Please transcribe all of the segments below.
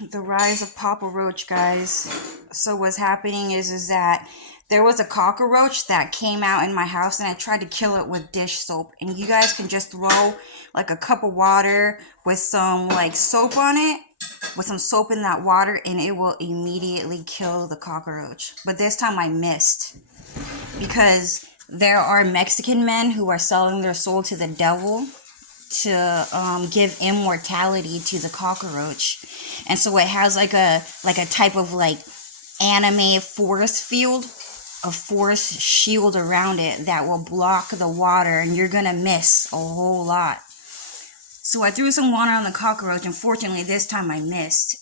The rise of Papa Roach, guys. So what's happening is that there was a cockroach that came out in my house, and I tried to kill it with dish soap. And you guys can just throw like a cup of water with some like soap on it, with some soap in that water, and it will immediately kill the cockroach. But this time I missed, because there are Mexican men who are selling their soul to the devil to give immortality to the cockroach. And so it has like a type of like anime force field, a force shield around it that will block the water, and you're gonna miss a whole lot. So I threw some water on the cockroach. Unfortunately, this time I missed.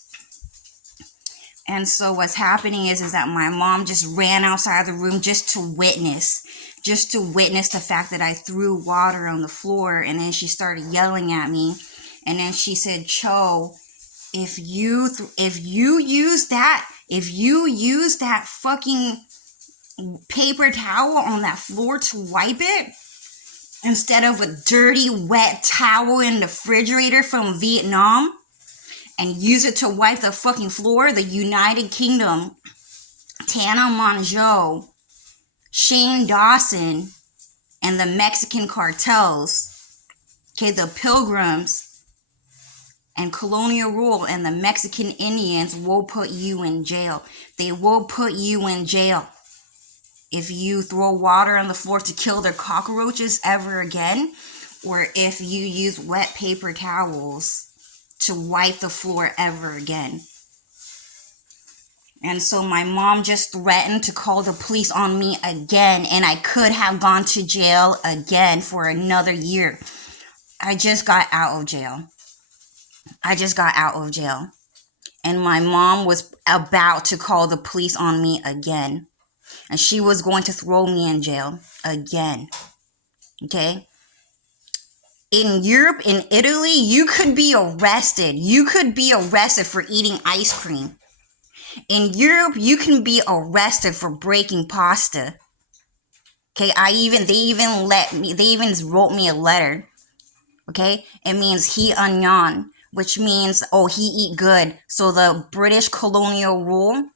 And so what's happening is that my mom just ran outside the room just to witness the fact that I threw water on the floor. And then she started yelling at me, and then she said, "Cho, if you use that fucking paper towel on that floor to wipe it, instead of a dirty wet towel in the refrigerator from Vietnam, and use it to wipe the fucking floor, the United Kingdom, Tana Mongeau, Shane Dawson, and the Mexican cartels, okay, the Pilgrims and colonial rule and the Mexican Indians will put you in jail. They will put you in jail if you throw water on the floor to kill their cockroaches ever again, or if you use wet paper towels to wipe the floor ever again." And so my mom just threatened to call the police on me again, and I could have gone to jail again for another year. I just got out of jail. And my mom was about to call the police on me again. And she was going to throw me in jail again. Okay? In Europe, in Italy, you could be arrested. You could be arrested for eating ice cream. In Europe, you can be arrested for breaking pasta. Okay, they even wrote me a letter. Okay, it means he onion, which means, oh, he eat good. So the British colonial rule,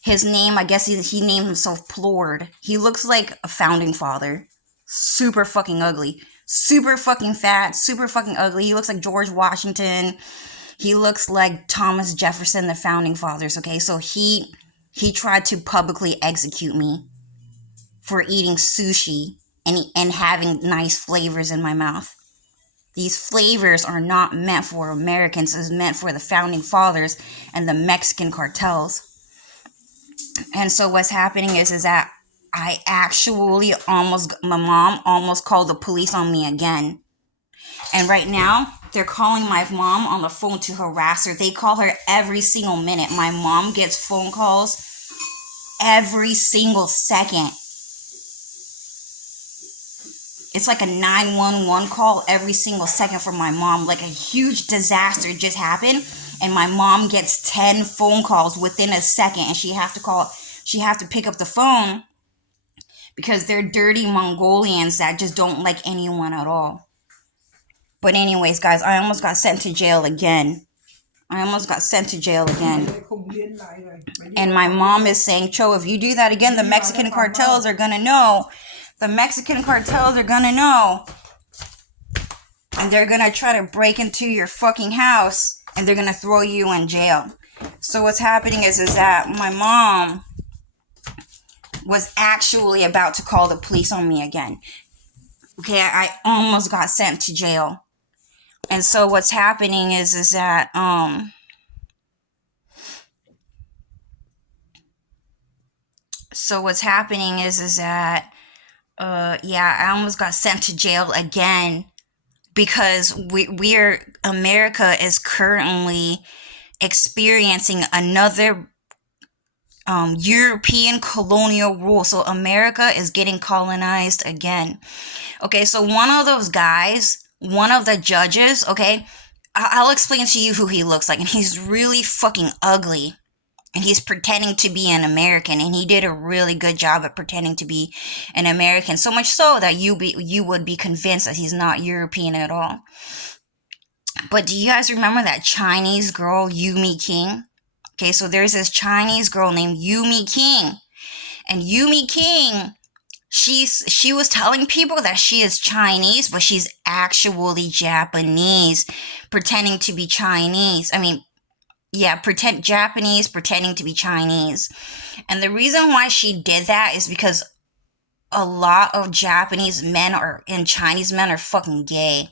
his name, I guess he named himself Plord. He looks like a founding father. Super fucking ugly. Super fucking fat. Super fucking ugly. He looks like George Washington. He looks like Thomas Jefferson, the founding fathers. Okay, so he tried to publicly execute me for eating sushi and having nice flavors in my mouth. These flavors are not meant for Americans. It's meant for the founding fathers and the Mexican cartels. And so what's happening is that my mom almost called the police on me again. And right now, they're calling my mom on the phone to harass her. They call her every single minute. My mom gets phone calls every single second. It's like a 911 call every single second from my mom. Like a huge disaster just happened, and my mom gets 10 phone calls within a second, and she have to pick up the phone because they're dirty Mongolians that just don't like anyone at all. But anyways, guys, I almost got sent to jail again. And my mom is saying, "Cho, if you do that again, the Mexican cartels are gonna know. And they're gonna try to break into your fucking house, and they're gonna throw you in jail." So what's happening is that my mom was actually about to call the police on me again. Okay, I almost got sent to jail. And so what's happening is that I almost got sent to jail again, because America is currently experiencing another European colonial rule. So America is getting colonized again. Okay, so one of the judges, okay, I'll explain to you who he looks like, and he's really fucking ugly. And he's pretending to be an American, and he did a really good job at pretending to be an American, so much so that you would be convinced that he's not European at all. But do you guys remember that Chinese girl, Yumi King? Okay, so there's this Chinese girl named Yumi King. And Yumi King, she was telling people that she is Chinese, but she's actually Japanese, pretending to be Chinese. Pretend Japanese, pretending to be Chinese. And the reason why she did that is because a lot of Japanese men and Chinese men are fucking gay.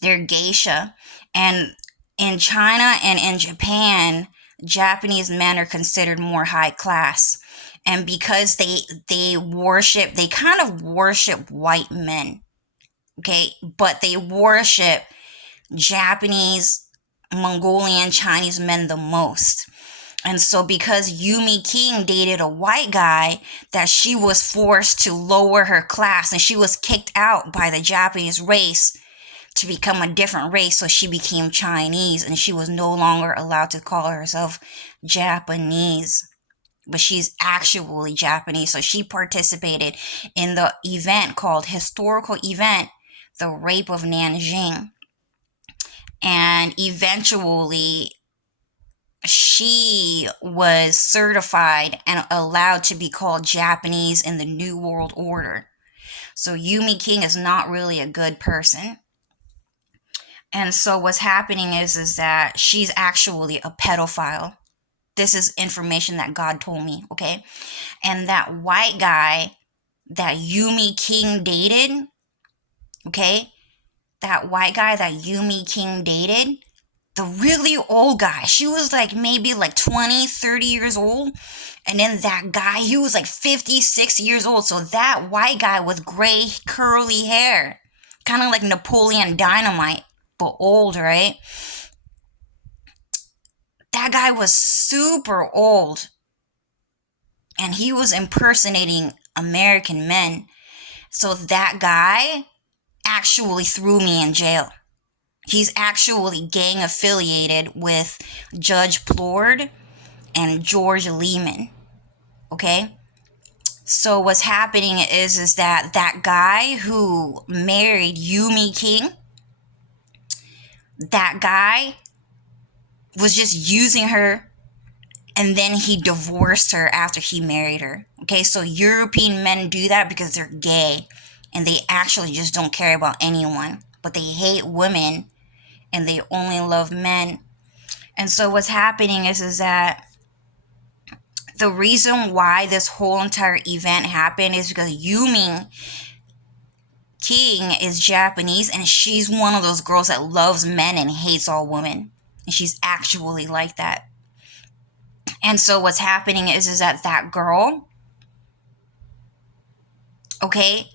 They're geisha. And in China and in Japan, Japanese men are considered more high class. And because they kind of worship white men. Okay? But they worship Japanese, Mongolian, Chinese men the most. And so because Yumi King dated a white guy, that she was forced to lower her class, and she was kicked out by the Japanese race to become a different race. So she became Chinese, and she was no longer allowed to call herself Japanese. But she's actually Japanese. So she participated in the event called historical event, the Rape of Nanjing. And eventually she was certified and allowed to be called Japanese in the New World Order. So Yumi King is not really a good person. And so what's happening is that she's actually a pedophile. This is information that God told me, okay? And that white guy that Yumi King dated, okay? That white guy that Yumi King dated, the really old guy, she was like maybe like 20, 30 years old. And then that guy, he was like 56 years old. So that white guy with gray curly hair, kind of like Napoleon Dynamite, but old, right? That guy was super old. And he was impersonating American men. So that guy actually threw me in jail. He's actually gang affiliated with Judge Plord and George Lehman. Okay? So what's happening is that guy who married Yumi King, that guy was just using her, and then he divorced her after he married her. Okay? So European men do that because they're gay, and they actually just don't care about anyone. But they hate women, and they only love men. And so what's happening is that the reason why this whole entire event happened is because Yumi King is Japanese, and she's one of those girls that loves men and hates all women. And she's actually like that. And so what's happening is that girl, okay,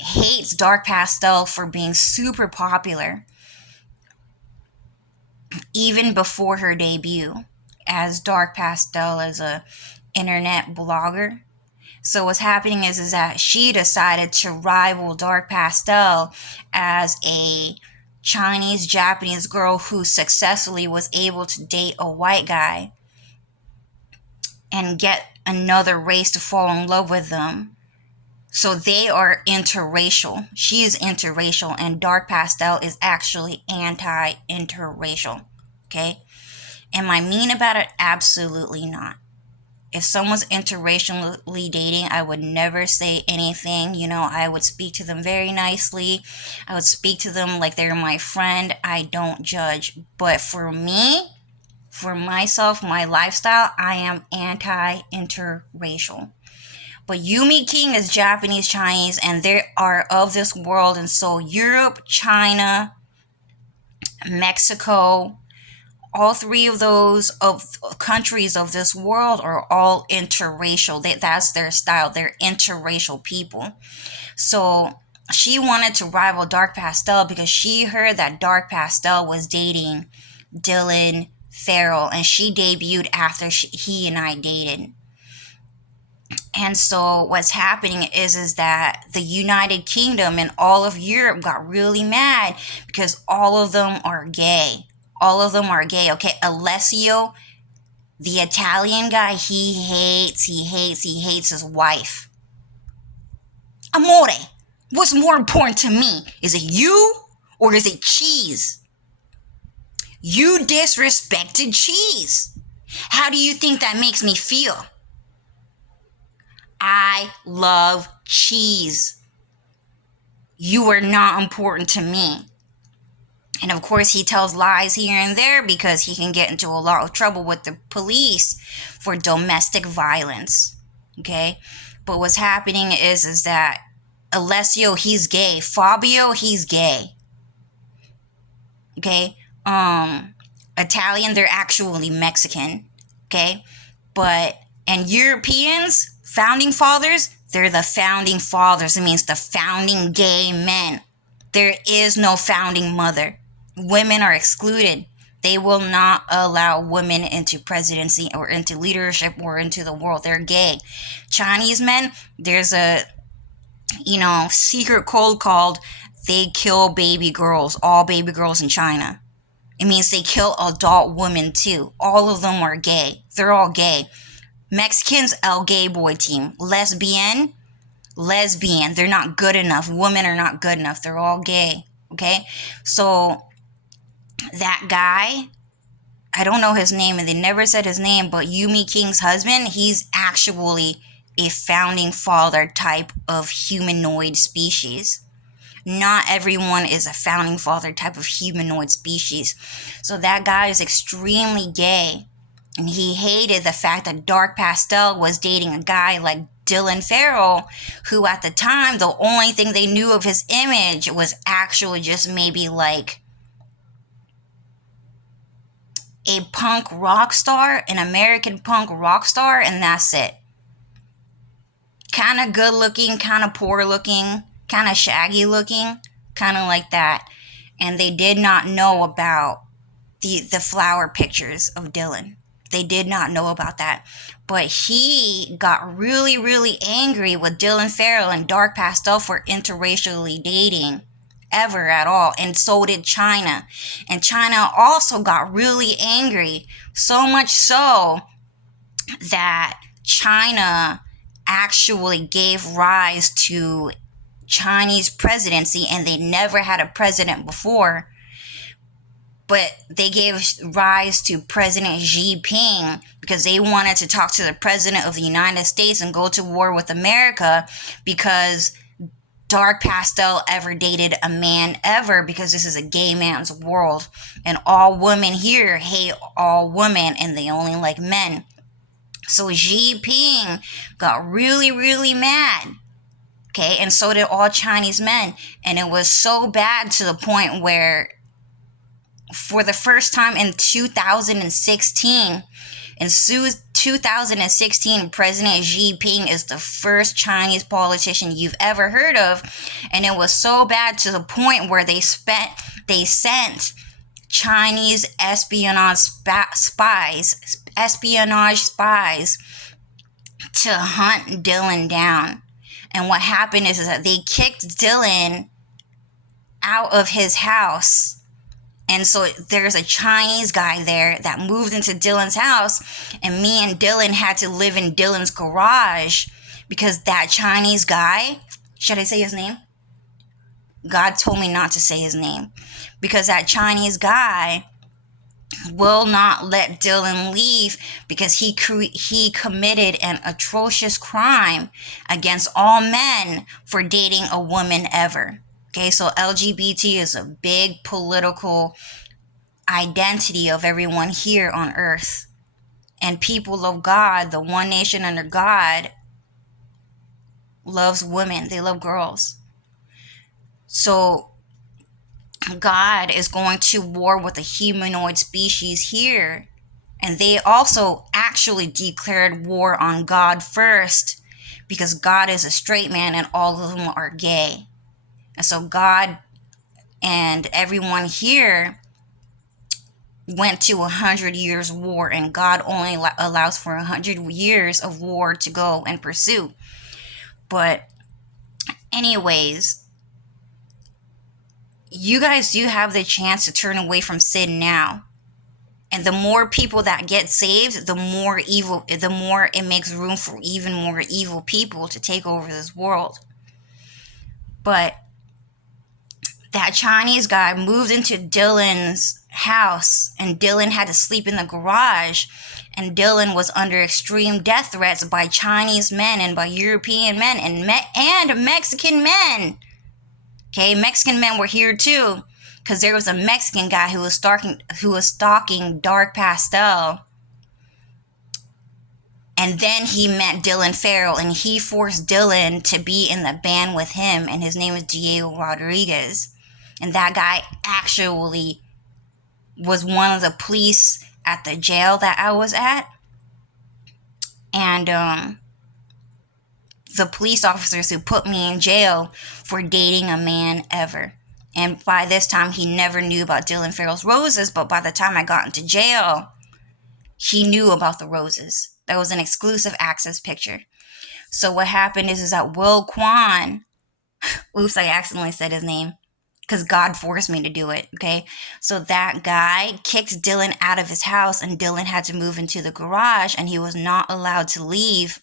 hates Dark Pastel for being super popular even before her debut as Dark Pastel as a internet blogger. So what's happening is that she decided to rival Dark Pastel as a Chinese Japanese girl who successfully was able to date a white guy and get another race to fall in love with them. So they are interracial. She is interracial, and Dark Pastel is actually anti-interracial. Okay? Am I mean about it? Absolutely not. If someone's interracially dating, I would never say anything. I would speak to them very nicely. I would speak to them like they're my friend. I don't judge. But for me, for myself, my lifestyle, I am anti-interracial. But Yumi King is Japanese, Chinese, and they are of this world. And so Europe, China, Mexico, all three of those of countries of this world are all interracial. That's their style. They're interracial people. So she wanted to rival Dark Pastel because she heard that Dark Pastel was dating Dylan Farrell, and she debuted after he and I dated. And so what's happening is that the United Kingdom and all of Europe got really mad because all of them are gay. All of them are gay. Okay, Alessio, the Italian guy, he hates his wife. Amore, what's more important to me? Is it you Or is it cheese? You disrespected cheese. How do you think that makes me feel? I love cheese. You are not important to me. And of course, he tells lies here and there because he can get into a lot of trouble with the police for domestic violence. Okay? But what's happening is that Alessio, he's gay. Fabio, he's gay. Okay? Italian, they're actually Mexican. Okay? And Europeans, founding fathers, they're the founding fathers. It means the founding gay men. There is no founding mother. Women are excluded. They will not allow women into presidency or into leadership or into the world. They're gay. Chinese men, there's a, secret code called they kill baby girls, all baby girls in China. It means they kill adult women too. All of them are gay. They're all gay. Mexicans, El Gay Boy team. Lesbian. They're not good enough. Women are not good enough. They're all gay. Okay? So that guy, I don't know his name, and they never said his name, but Yumi King's husband, he's actually a founding father type of humanoid species. Not everyone is a founding father type of humanoid species. So that guy is extremely gay. And he hated the fact that Dark Pastel was dating a guy like Dylan Farrell, who at the time, the only thing they knew of his image was actually just maybe like a punk rock star, an American punk rock star, and that's it. Kind of good looking, kind of poor looking, kind of shaggy looking, kind of like that. And they did not know about the flower pictures of Dylan. They did not know about that. But he got really, really angry with Dylan Farrell and Dark Pastel for interracially dating ever at all. And so did China. And China also got really angry. So much so that China actually gave rise to Chinese presidency, and they never had a president before. But they gave rise to President Xi Jinping because they wanted to talk to the president of the United States and go to war with America, because Dark Pastel ever dated a man ever, because this is a gay man's world. And all women here hate all women, and they only like men. So Xi Jinping got really, really mad. Okay, and so did all Chinese men. And it was so bad to the point where, for the first time in 2016, President Xi Jinping is the first Chinese politician you've ever heard of. And it was so bad to the point where they sent Chinese espionage spies to hunt Dylan down. And what happened is that they kicked Dylan out of his house. And so there's a Chinese guy there that moved into Dylan's house, and me and Dylan had to live in Dylan's garage because that Chinese guy, should I say his name? God told me not to say his name, because that Chinese guy will not let Dylan leave because he committed an atrocious crime against all men for dating a woman ever. Okay, so LGBT is a big political identity of everyone here on earth. And people of God, the one nation under God, loves women. They love girls. So God is going to war with the humanoid species here. And they also actually declared war on God first, because God is a straight man and all of them are gay. And so God and everyone here went to 100 years war, and God only allows for 100 years of war to go and pursue. But anyways, you guys do have the chance to turn away from sin now. And the more people that get saved, the more it makes room for even more evil people to take over this world. But that Chinese guy moved into Dylan's house, and Dylan had to sleep in the garage, and Dylan was under extreme death threats by Chinese men and by European men and Mexican men. Okay, Mexican men were here too, because there was a Mexican guy who was stalking Dark Pastel. And then he met Dylan Farrell, and he forced Dylan to be in the band with him, and his name is Diego Rodriguez. And that guy actually was one of the police at the jail that I was at. And the police officers who put me in jail for dating a man ever. And by this time, he never knew about Dylan Farrell's roses, but by the time I got into jail, he knew about the roses. That was an exclusive access picture. So what happened is that Will Kwan, oops, I accidentally said his name, because God forced me to do it, okay? So that guy kicked Dylan out of his house, and Dylan had to move into the garage, and he was not allowed to leave.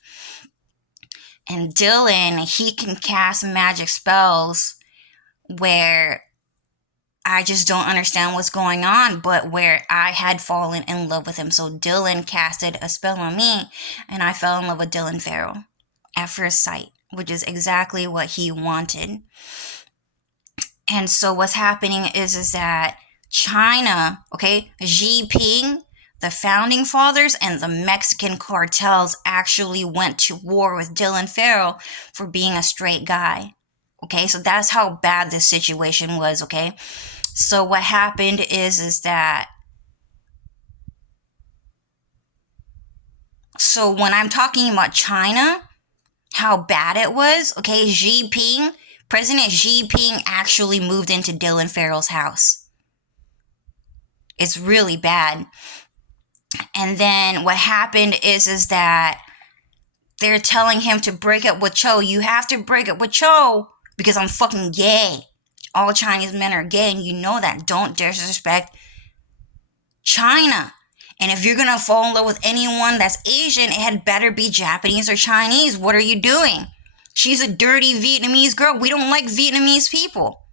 And Dylan, he can cast magic spells where I just don't understand what's going on, but where I had fallen in love with him. So Dylan casted a spell on me, and I fell in love with Dylan Farrell at first sight, which is exactly what he wanted. And so what's happening is that China, okay, Xi Jinping, the founding fathers, and the Mexican cartels actually went to war with Dylan Farrell for being a straight guy. Okay, so that's how bad this situation was, okay? So what happened is that, so when I'm talking about China, how bad it was, okay, President Xi Jinping actually moved into Dylan Farrell's house. It's really bad. And then what happened is that they're telling him to break up with Cho. You have to break up with Cho because I'm fucking gay. All Chinese men are gay, and you know that. Don't disrespect China. And if you're gonna fall in love with anyone that's Asian, it had better be Japanese or Chinese. What are you doing? She's a dirty Vietnamese girl. We don't like Vietnamese people.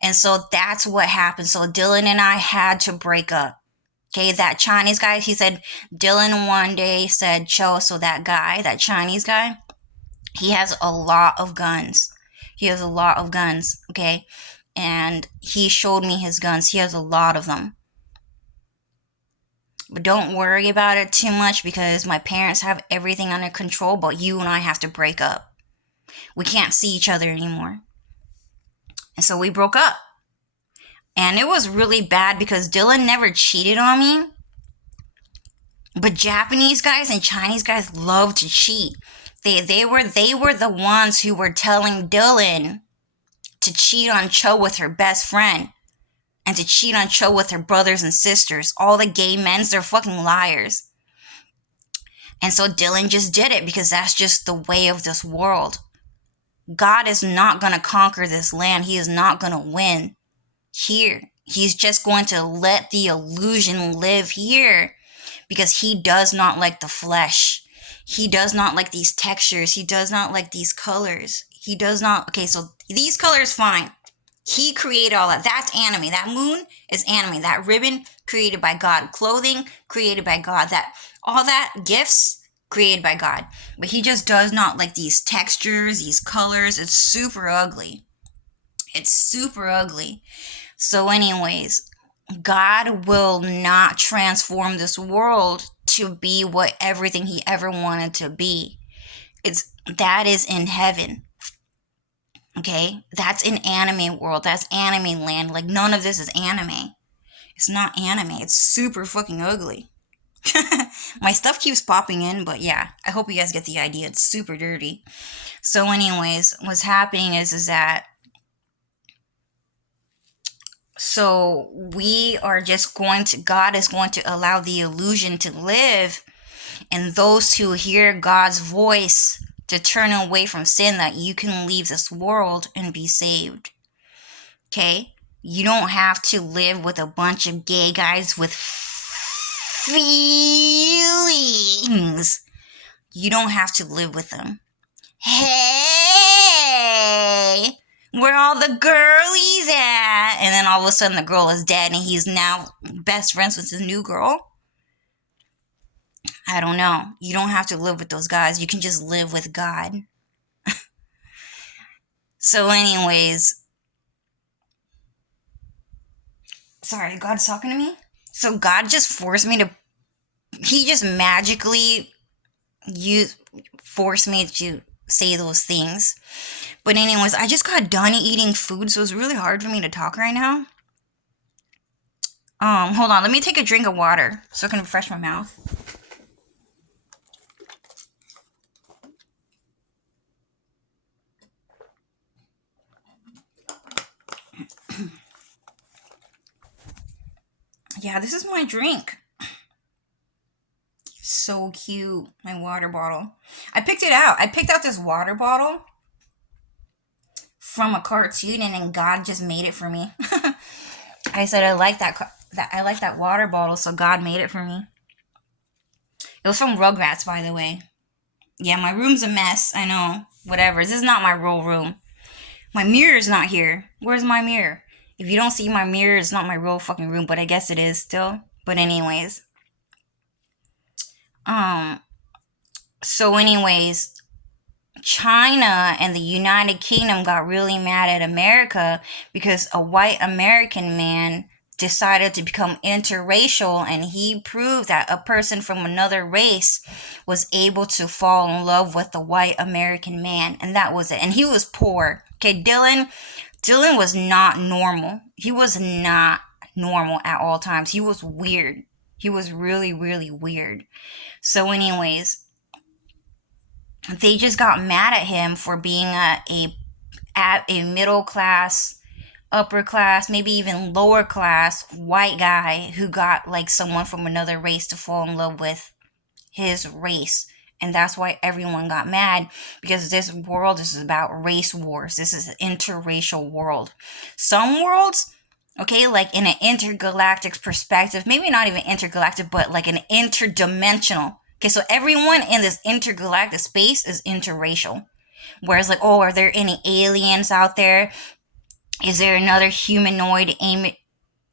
And so that's what happened. So Dylan and I had to break up. Okay, that Chinese guy, he said, Dylan one day said, Cho, so that guy, that Chinese guy, he has a lot of guns. He has a lot of guns, okay? And he showed me his guns. He has a lot of them. But don't worry about it too much because my parents have everything under control, but you and I have to break up. We can't see each other anymore. And so we broke up. And it was really bad because Dylan never cheated on me. But Japanese guys and Chinese guys love to cheat. They were the ones who were telling Dylan to cheat on Cho with her best friend. And to cheat on Cho with her brothers and sisters. All the gay men, they're fucking liars. And so Dylan just did it because that's just the way of this world. God is not going to conquer this land. He is not going to win here. He's just going to let the illusion live here because he does not like the flesh. He does not like these textures. He does not like these colors. He does not. Okay, so these colors, fine. He created all that. That's anime. That moon is anime. That ribbon created by God. Clothing created by God. That all that gifts created by God. But he just does not like these textures, these colors. It's super ugly. It's super ugly. So anyways, God will not transform this world to be what everything he ever wanted to be. That is in heaven. Okay? That's in anime world. That's anime land. Like none of this is anime. It's not anime. It's super fucking ugly. My stuff keeps popping in, but yeah, I hope you guys get the idea. It's super dirty. So anyways, what's happening is that so we are just God is going to allow the illusion to live, and those who hear God's voice to turn away from sin, that you can leave this world and be saved. Okay? You don't have to live with a bunch of gay guys with feelings. You don't have to live with them. Hey! Where all the girlies at? And then all of a sudden the girl is dead and he's now best friends with his new girl. I don't know. You don't have to live with those guys. You can just live with God. So anyways, sorry, God's talking to me? So God just forced me to, he just magically forced me to say those things. But anyways, I just got done eating food, so it's really hard for me to talk right now. Hold on, let me take a drink of water so I can refresh my mouth. Yeah, this is my drink. So cute, my water bottle. I picked it out. I picked out this water bottle from a cartoon, and then God just made it for me. I said I like that water bottle, so God made it for me. It was from Rugrats, by the way. Yeah, my room's a mess. I know. Whatever. This is not my real room. My mirror's not here. Where's my mirror? If you don't see my mirror, it's not my real fucking room, but I guess it is still. But anyways. So anyways, China and the United Kingdom got really mad at America because a white American man decided to become interracial, and he proved that a person from another race was able to fall in love with the white American man, and that was it. And he was poor. Okay, Dylan was not normal. He was not normal at all times. He was weird. He was really, really weird. So anyways, they just got mad at him for being a middle class, upper class, maybe even lower class white guy who got like someone from another race to fall in love with his race. And that's why everyone got mad, because this world is about race wars. This is an interracial world. Some worlds, okay, like in an intergalactic perspective, maybe not even intergalactic, but like an interdimensional. Okay, so everyone in this intergalactic space is interracial. Whereas like, oh, are there any aliens out there? Is there another humanoid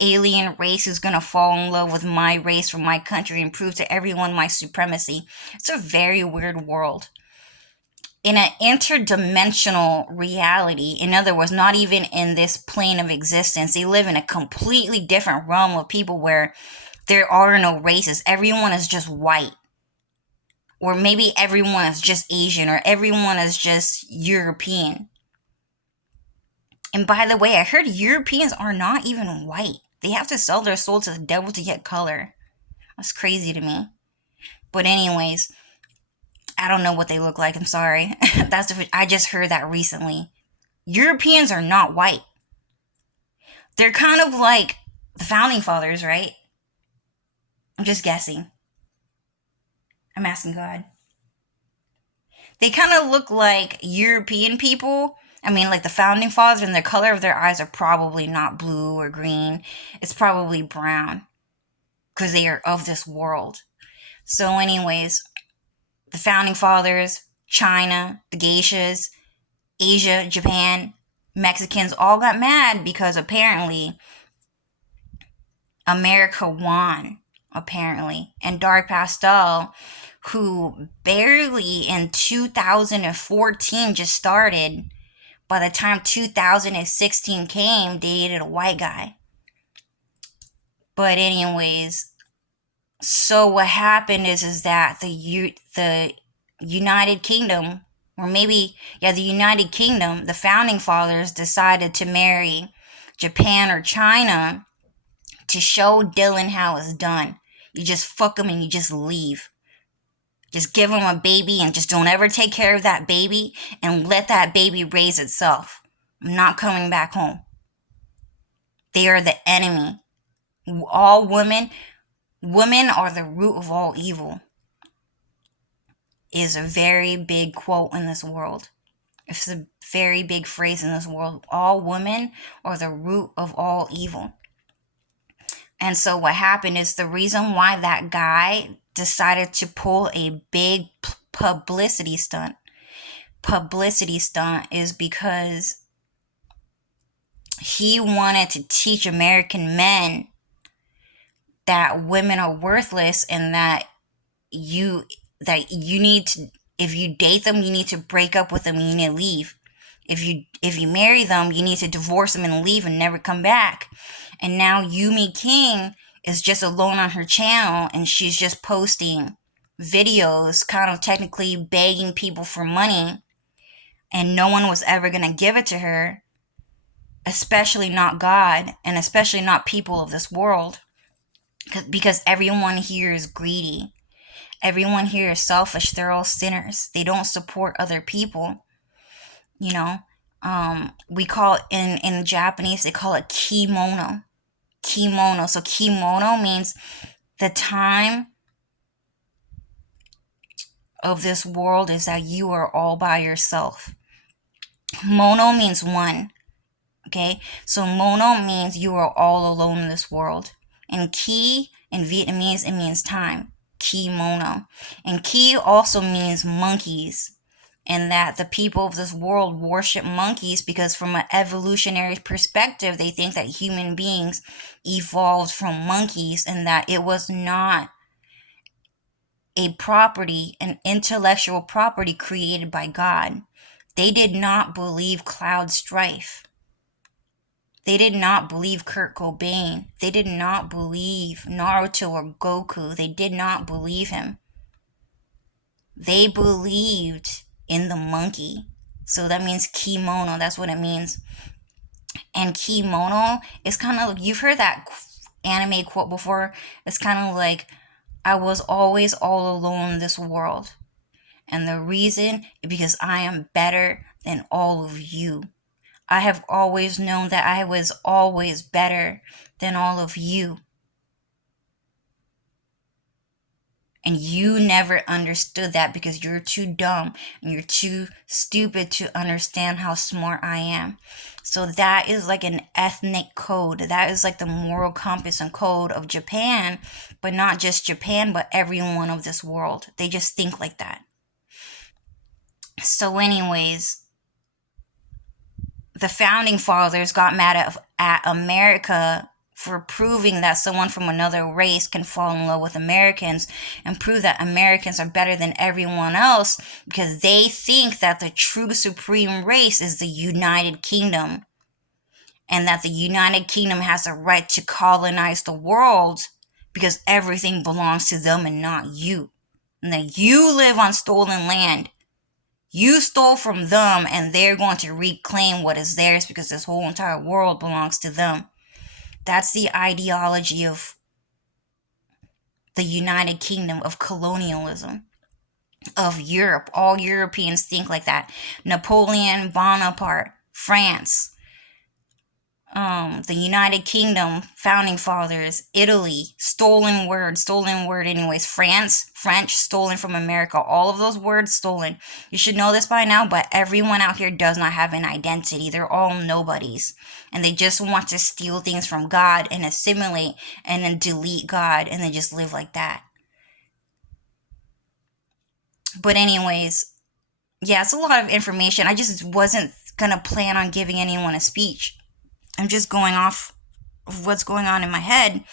alien race who's gonna fall in love with my race from my country and prove to everyone my supremacy? It's a very weird world. In an interdimensional reality, in other words, not even in this plane of existence, they live in a completely different realm of people where there are no races. Everyone is just white. Or maybe everyone is just Asian, or everyone is just European. And by the way, I heard Europeans are not even white. They have to sell their soul to the devil to get color. That's crazy to me. But anyways, I don't know what they look like. I'm sorry. I just heard that recently. Europeans are not white. They're kind of like the founding fathers, right? I'm just guessing. I'm asking God. They kind of look like European people. I mean, like the founding fathers, and the color of their eyes are probably not blue or green. It's probably brown, because they are of this world. So anyways, the founding fathers, China, the geishas, Asia, Japan, Mexicans all got mad because apparently America won, apparently. And Dark Pastel, who barely in 2014 just started, by the time 2016 came, dated a white guy. But anyways, so what happened is that the United Kingdom, or maybe, yeah, the United Kingdom, the founding fathers decided to marry Japan or China to show Dylan how it's done. You just fuck them and you just leave. Just give them a baby and just don't ever take care of that baby and let that baby raise itself. I'm not coming back home. They are the enemy. All women are the root of all evil, is a very big quote in this world. It's a very big phrase in this world. All women are the root of all evil. And so what happened is, the reason why that guy decided to pull a big publicity stunt is because He wanted to teach American men that women are worthless and that you need to, if you date them, you need to break up with them, you need to leave. If you marry them, you need to divorce them and leave and never come back. And now Yumi King is just alone on her channel, and she's just posting videos, kind of technically begging people for money, and no one was ever going to give it to her, especially not God, and especially not people of this world, because everyone here is greedy. Everyone here is selfish. They're all sinners. They don't support other people. You know, we call it in Japanese, they call it kimono. Kimono. So kimono means the time of this world is that you are all by yourself. Mono means one. Okay, so mono means you are all alone in this world. And ki in Vietnamese, it means time. Kimono. And ki also means monkeys. And that the people of this world worship monkeys because from an evolutionary perspective, they think that human beings evolved from monkeys and that it was not a property, an intellectual property created by God. They did not believe Cloud Strife. They did not believe Kurt Cobain. They did not believe Naruto or Goku. They did not believe him. They believed in the monkey. So that means kimono. That's what it means. And kimono is kind of, you've heard that anime quote before. It's kind of like, I was always all alone in this world. And the reason is because I am better than all of you. I have always known that I was always better than all of you. And you never understood that because you're too dumb and you're too stupid to understand how smart I am. So that is like an ethnic code. That is like the moral compass and code of Japan, but not just Japan, but everyone of this world. They just think like that. So anyways, the founding fathers got mad at America for proving that someone from another race can fall in love with Americans and prove that Americans are better than everyone else because they think that the true supreme race is the United Kingdom and that the United Kingdom has a right to colonize the world because everything belongs to them and not you. And that you live on stolen land. You stole from them and they're going to reclaim what is theirs because this whole entire world belongs to them. That's the ideology of the United Kingdom, of colonialism, of Europe. All Europeans think like that. Napoleon Bonaparte, France, the United Kingdom, founding fathers, Italy, stolen word anyways, France, French, stolen from America, all of those words stolen. You should know this by now, but everyone out here does not have an identity. They're all nobodies. And they just want to steal things from God and assimilate and then delete God and then just live like that. But anyways, yeah, it's a lot of information. I just wasn't gonna plan on giving anyone a speech. I'm just going off of what's going on in my head.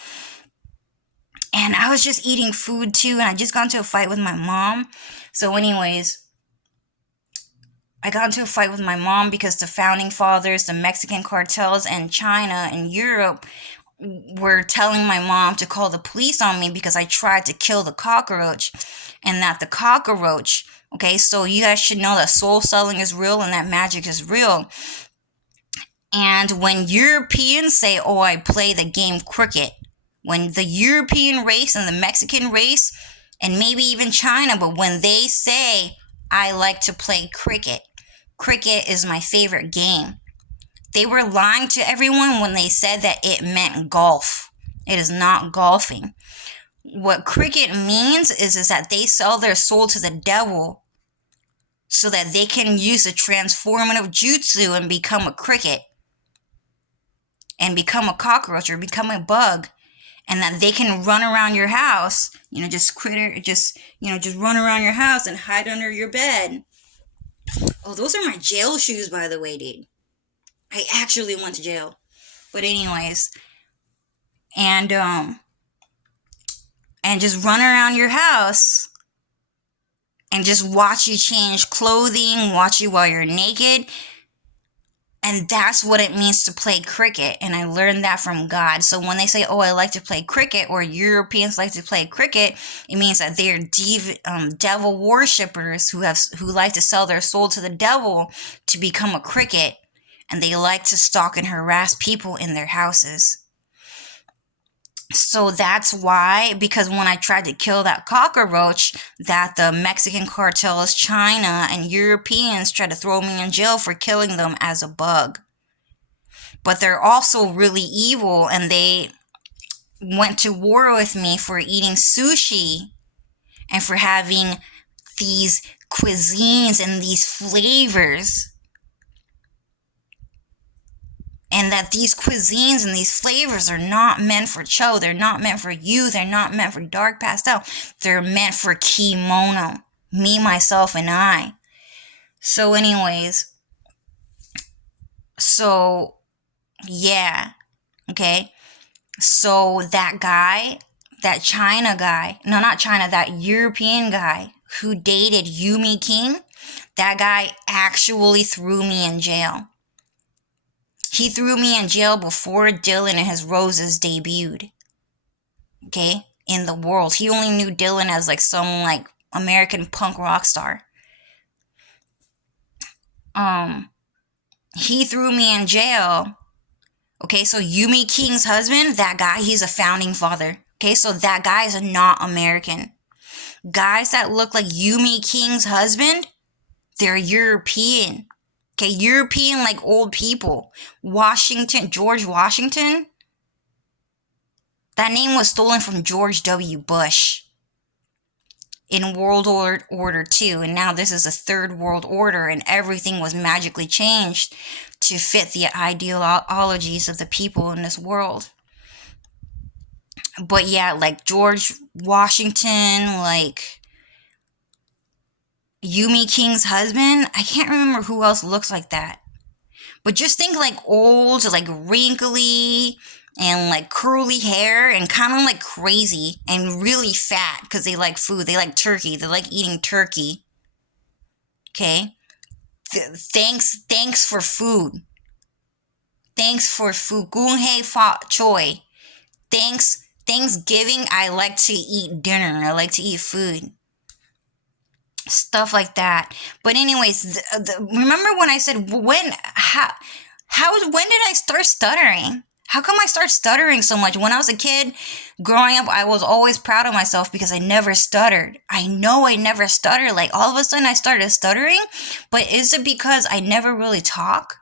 And I was just eating food too, and I just got into a fight with my mom. So anyways, I got into a fight with my mom because the founding fathers, the Mexican cartels, and China and Europe were telling my mom to call the police on me because I tried to kill the cockroach. And that the cockroach, okay, so you guys should know that soul selling is real and that magic is real. And when Europeans say, oh, I play the game cricket, when the European race and the Mexican race, and maybe even China, but when they say, I like to play cricket, cricket is my favorite game, they were lying to everyone when they said that it meant golf. It is not golfing. What cricket means is that they sell their soul to the devil so that they can use a transformative jutsu and become a cricket. And become a cockroach or become a bug, and that they can run around your house, just run around your house and hide under your bed. Oh, those are my jail shoes, by the way, dude. I actually went to jail. But anyways, and and just run around your house and just watch you change clothing, watch you while you're naked. And that's what it means to play cricket. And I learned that from God. So when they say, oh, I like to play cricket, or Europeans like to play cricket, it means that they're devil worshippers who like to sell their soul to the devil to become a cricket. And they like to stalk and harass people in their houses. So that's why, because when I tried to kill that cockroach, that the Mexican cartels, China, and Europeans tried to throw me in jail for killing them as a bug. But they're also really evil, and they went to war with me for eating sushi and for having these cuisines and these flavors. And that these cuisines and these flavors are not meant for Cho. They're not meant for you. They're not meant for dark pastel. They're meant for kimono. Me, myself, and I. So anyways. So, yeah. Okay. So that guy, that China guy, no, not China, that European guy who dated Yumi King, that guy actually threw me in jail. He threw me in jail before Dylan and his Roses debuted. Okay? In the world. He only knew Dylan as like some like American punk rock star. He threw me in jail. Okay, so Yumi King's husband, that guy, he's a founding father. Okay, so that guy is not American. Guys that look like Yumi King's husband, they're European. Okay, European like old people. George Washington, that name was stolen from George W. Bush in World Order II, and now this is a third world order, and everything was magically changed to fit the ideologies of the people in this world. But yeah, like George Washington, like Yumi King's husband, I can't remember who else looks like that. But just think like old, like wrinkly, and like curly hair, and kind of like crazy, and really fat because they like food. They like turkey. They like eating turkey. Okay? Thanks for food. Thanks for food. Gung hei fa choi. Thanksgiving, I like to eat dinner. I like to eat food. Stuff like that. But anyways, remember when I said when did I start stuttering? How come I start stuttering so much? When I was a kid, growing up, I was always proud of myself because I never stuttered. I know I never stuttered. Like all of a sudden I started stuttering, but is it because I never really talk?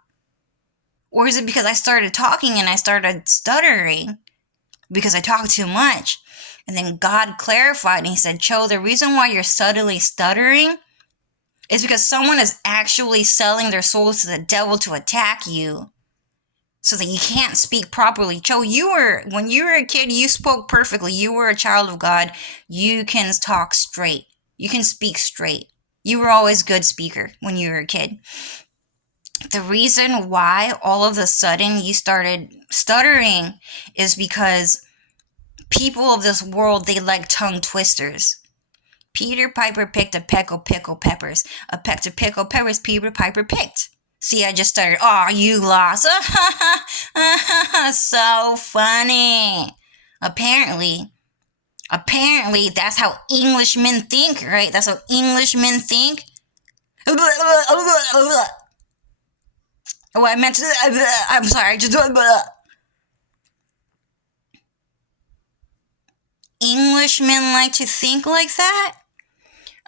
Or is it because I started talking and I started stuttering because I talk too much? And then God clarified and he said, Cho, the reason why you're subtly stuttering is because someone is actually selling their souls to the devil to attack you so that you can't speak properly. Cho, when you were a kid, you spoke perfectly. You were a child of God. You can talk straight. You can speak straight. You were always a good speaker when you were a kid. The reason why all of a sudden you started stuttering is because people of this world, they like tongue twisters. Peter Piper picked a peck of pickled peppers. A peck of pickled peppers Peter Piper picked. See, I just started, oh, you lost. So funny. Apparently, that's how Englishmen think, right? That's how Englishmen think. Oh, I meant to, I'm sorry, just, Englishmen like to think like that?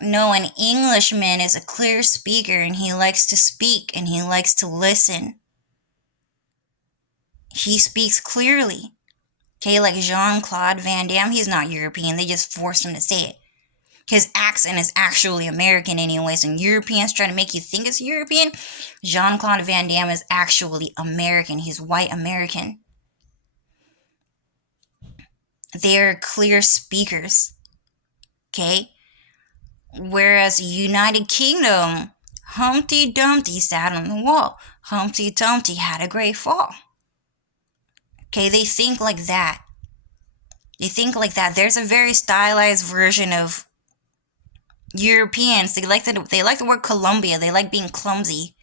No, an Englishman is a clear speaker and he likes to speak and he likes to listen. He speaks clearly. Okay, like Jean-Claude Van Damme, he's not European, they just forced him to say it. His accent is actually American anyways, and Europeans try to make you think it's European. Jean-Claude Van Damme is actually American. He's white American. They're clear speakers. Okay? Whereas United Kingdom, Humpty Dumpty sat on the wall. Humpty Dumpty had a great fall. Okay, they think like that. They think like that. There's a very stylized version of Europeans. They like the word Columbia. They like being clumsy.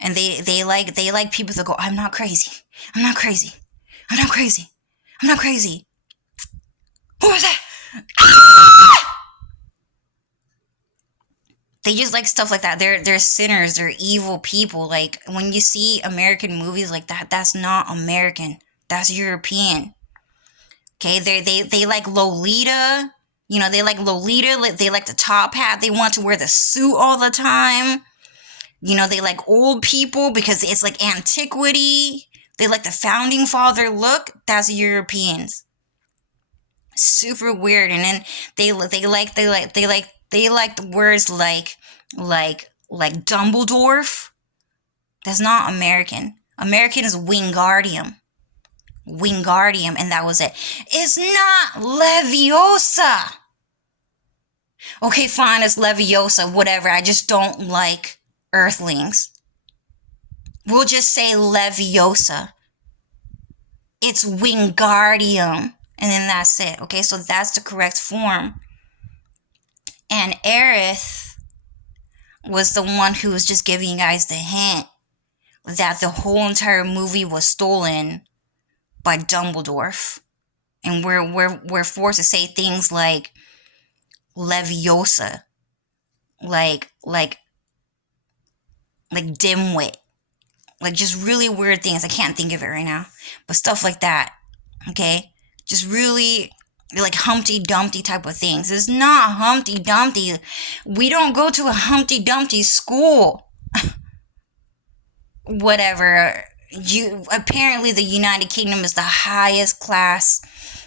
And they like people to go, I'm not crazy. I'm not crazy. I'm not crazy. I'm not crazy. Who was that? They just like stuff like that. They're sinners. They're evil people. Like, when you see American movies like that, that's not American. That's European. Okay, they like Lolita. You know, they like Lolita. They like the top hat. They want to wear the suit all the time. You know, they like old people because it's like antiquity. They like the founding father look. That's Europeans. Super weird. And then they like the words like Dumbledore. That's not American. American is Wingardium, and that was it. It's not Leviosa. Okay, fine, it's Leviosa, whatever. I just don't like Earthlings. We'll just say Leviosa. It's Wingardium, and then that's it. Okay, so that's the correct form. And Aerith was the one who was just giving you guys the hint that the whole entire movie was stolen by Dumbledore. And we're forced to say things like Leviosa, like dimwit, like just really weird things. I can't think of it right now, but stuff like that. Okay, just really like Humpty Dumpty type of things. It's not Humpty Dumpty. We don't go to a Humpty Dumpty school. Whatever. Apparently the United Kingdom is the highest class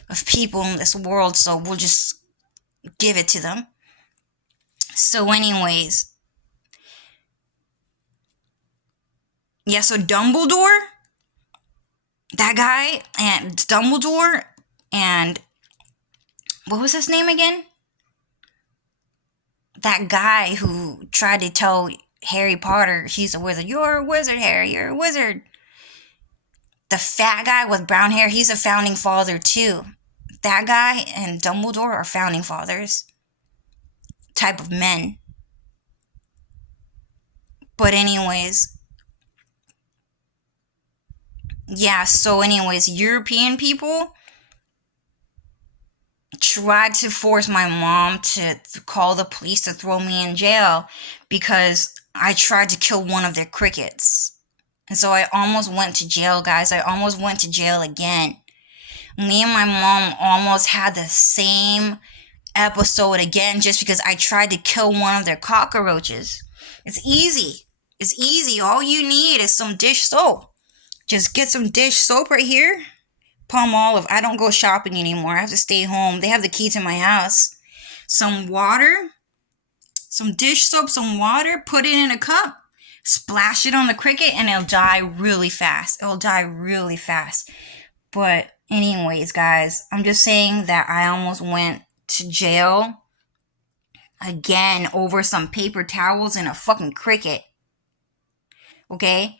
of people in this world, so we'll just give it to them. So anyways, yeah, so Dumbledore, that guy, and Dumbledore, and what was his name again? That guy who tried to tell Harry Potter he's a wizard. You're a wizard, Harry. You're a wizard. The fat guy with brown hair, he's a founding father too. That guy and Dumbledore are founding fathers. Type of men. But anyways. Yeah, so anyways, European people tried to force my mom to call the police to throw me in jail because I tried to kill one of their crickets. And so I almost went to jail, guys. I almost went to jail again. Me and my mom almost had the same episode again just because I tried to kill one of their cockroaches. It's easy. It's easy. All you need is some dish soap. Just get some dish soap right here. Palmolive. I don't go shopping anymore. I have to stay home. They have the key to my house. Some water. Some dish soap, some water. Put it in a cup. Splash it on the cricket and it'll die really fast. It'll die really fast. But anyways, guys, I'm just saying that I almost went to jail again over some paper towels and a fucking cricket. Okay?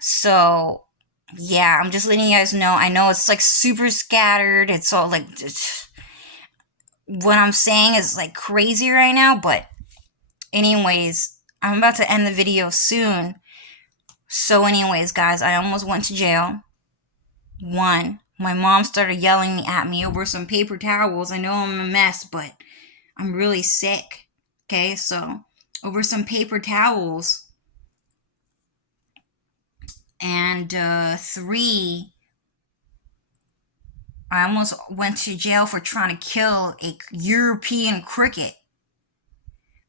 So, yeah, I'm just letting you guys know. I know it's like super scattered. It's all like, what I'm saying is like crazy right now. But anyways, I'm about to end the video soon. So anyways, guys, I almost went to jail. One, my mom started yelling at me over some paper towels. I know I'm a mess, but I'm really sick. Okay, so over some paper towels. And 3, I almost went to jail for trying to kill a European cricket.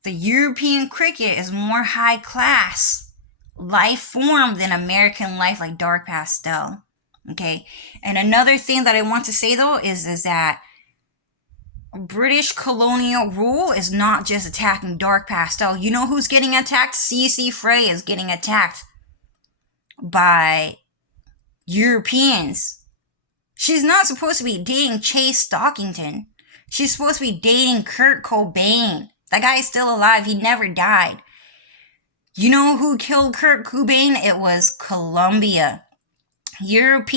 The European cricket is more high class life form than American life like dark pastel. Okay, and another thing that I want to say though is that British colonial rule is not just attacking dark pastel. You know who's getting attacked? C.C. Frey is getting attacked by Europeans. She's not supposed to be dating Chase Stockington. She's supposed to be dating Kurt Cobain. That guy is still alive. He never died. You know who killed Kurt Cobain? It was Colombia. Europe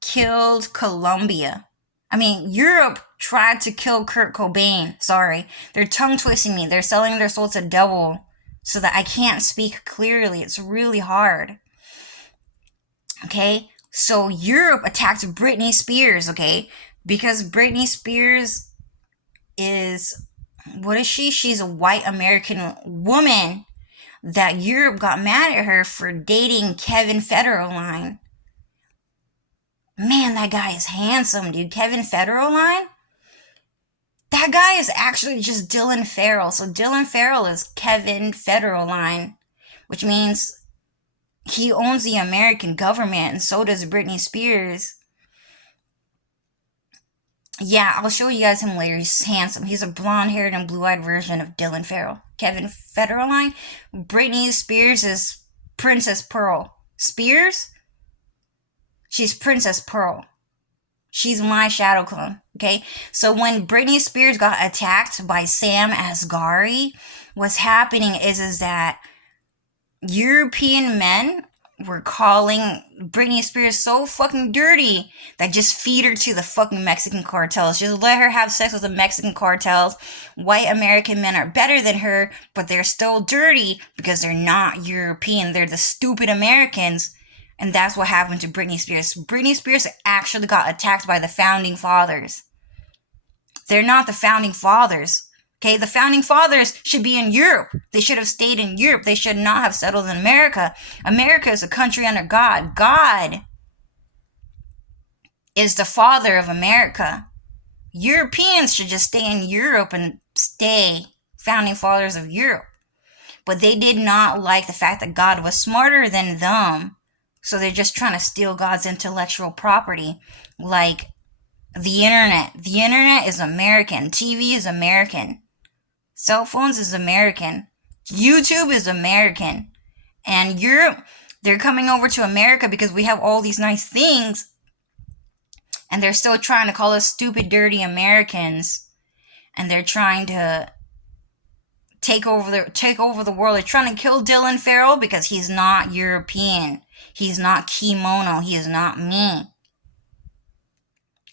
killed Colombia. Europe tried to kill Kurt Cobain. Sorry. They're tongue twisting me. They're selling their soul to the devil so that I can't speak clearly. It's really hard. Okay? So Europe attacked Britney Spears, okay? Because Britney Spears is, what is she? She's a white American woman that Europe got mad at her for dating Kevin Federline. Man, that guy is handsome, dude. Kevin Federline? That guy is actually just Dylan Farrell. So Dylan Farrell is Kevin Federline, which means he owns the American government, and so does Britney Spears. Yeah, I'll show you guys him later. He's handsome. He's a blonde-haired and blue-eyed version of Dylan Farrell. Kevin Federline. Britney Spears is Princess Pearl. Spears? She's Princess Pearl. She's my shadow clone, okay? So when Britney Spears got attacked by Sam Asghari, what's happening is that European men were calling Britney Spears so fucking dirty that just feed her to the fucking Mexican cartels. Just let her have sex with the Mexican cartels. White American men are better than her, but they're still dirty because they're not European. They're the stupid Americans. And that's what happened to Britney Spears. Britney Spears actually got attacked by the founding fathers. They're not the founding fathers. Okay, the founding fathers should be in Europe. They should have stayed in Europe. They should not have settled in America. America is a country under God. God is the father of America. Europeans should just stay in Europe and stay founding fathers of Europe. But they did not like the fact that God was smarter than them. So they're just trying to steal God's intellectual property. Like the internet. The internet is American. TV is American. Cell phones is American. YouTube is American. And Europe, they're coming over to America because we have all these nice things. And they're still trying to call us stupid, dirty Americans. And they're trying to take over the world. They're trying to kill Dylan Farrell because he's not European. He's not kimono. He is not me.